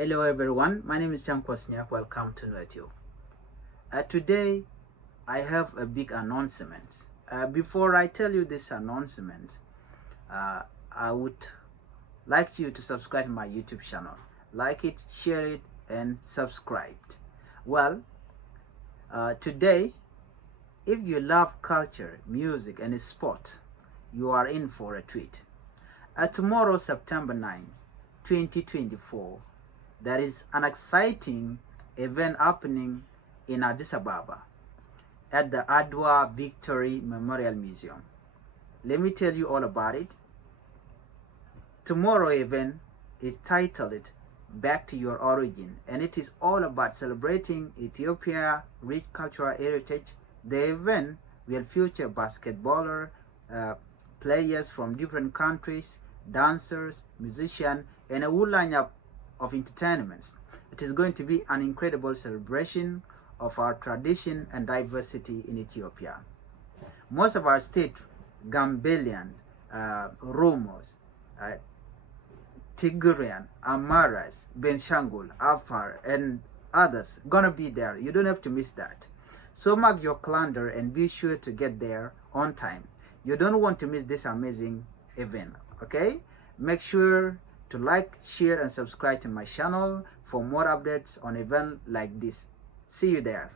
Hello everyone, my name is Chan Kwasniak. Welcome to NoTube. Today I have a big announcement. Before I tell you this announcement, I would like you to subscribe to my YouTube channel. Like it, share it, and subscribe. Well, today, if you love culture, music, and sport, you are in for a treat. Tomorrow, September 9th, 2024, there is an exciting event happening in Addis Ababa at the Adwa Victory Memorial Museum. Let me tell you all about it. Tomorrow event is titled Back to Your Origin, and it is all about celebrating Ethiopia's rich cultural heritage. The event will feature basketballers, players from different countries, dancers, musicians, and a whole lineup of entertainments. It is going to be an incredible celebration of our tradition and diversity in Ethiopia. Most of our state, Gambelian, Romos, Tigurian, Amaras, Benshangul, Afar, and others gonna be there. You don't have to miss that. So mark your calendar and be sure to get there on time. You don't want to miss this amazing event, okay? Make sure to like, share, and subscribe to my channel for more updates on events like this. See you there.